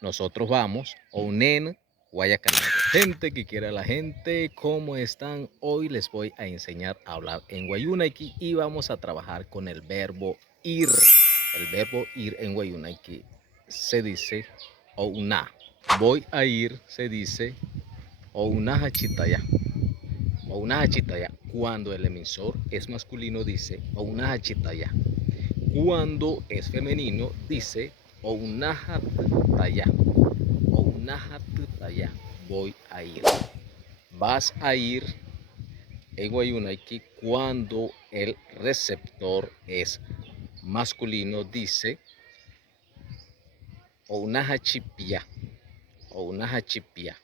nosotros vamos, Ounen, Guayacanay. Gente que quiera la gente, ¿cómo están? Hoy les voy a enseñar a hablar en Wayuunaiki y vamos a trabajar con el verbo ir. El verbo ir en Wayuunaiki se dice Ouna. Voy a ir se dice Ounahachitaya. Ounahachitaya. Cuando el emisor es masculino dice Ounahachitaya. Cuando es femenino dice Ounahachitaya. Ounahachitaya. Voy a ir. Vas a ir en Wayuunaiki cuando el receptor es masculino dice Ounahachipia. Ounahachipia.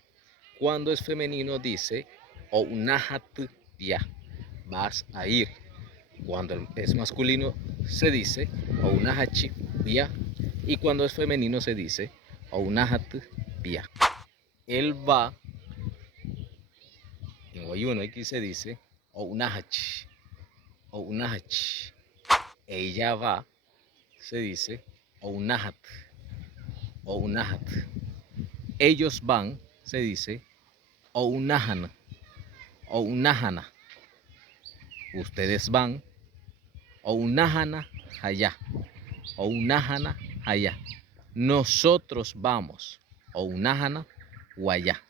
Cuando es femenino dice Ounahatpia. Vas a ir. Cuando es masculino se dice Ounahachipia y cuando es femenino se dice Ounahatpia. Él va, en Wayuunaiki se dice Ounahachi. Ounahachi. Ella va, se dice Ounahat. Ounahat. Ellos van, se dice Ounahana. Ounahana. Ustedes van, Ounahana allá. Ounahana allá. Nosotros vamos, Ounahana guayá.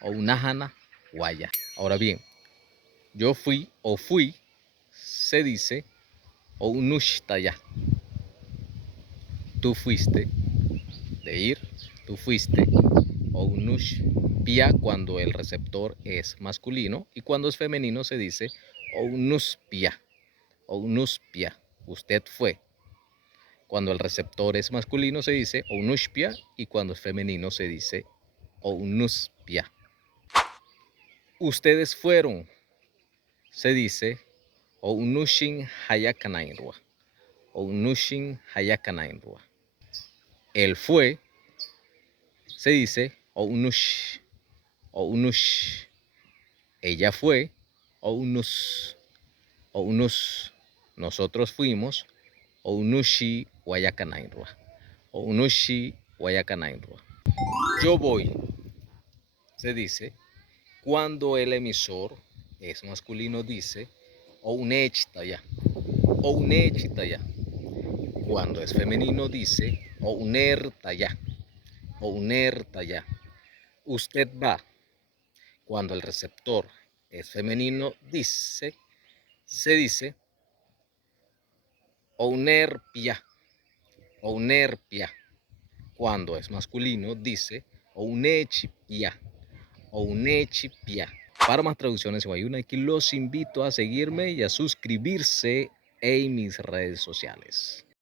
Ounahana guayá. Ahora bien, yo fui o fui, se dice Ounushtaya. Tú fuiste de ir, tú fuiste. Ounushpia cuando el receptor es masculino y cuando es femenino se dice Ounuspia. Ounuspia. Usted fue. Cuando el receptor es masculino se dice Ounushpia y cuando es femenino se dice Ounuspia. Ustedes fueron. Se dice Ounushin Hayakanainrua. Ounushin Hayakanainrua. Él fue. Se dice Ounush. Ounush. Ella fue. Ounus. Ounus. Nosotros fuimos. Ounushi Guayacanainrua. Ounushi Guayacanainrua. Yo voy. Se dice cuando el emisor es masculino dice Ounechitaya. Ounechitaya. Cuando es femenino dice Ounertaya. Ounertaya. Usted va. Cuando el receptor es femenino dice, se dice Ounerpia. Ounerpia. Cuando es masculino dice Ounechipia. Ounechipia. Para más traducciones en Wayuunaiki los invito a seguirme y a suscribirse en mis redes sociales.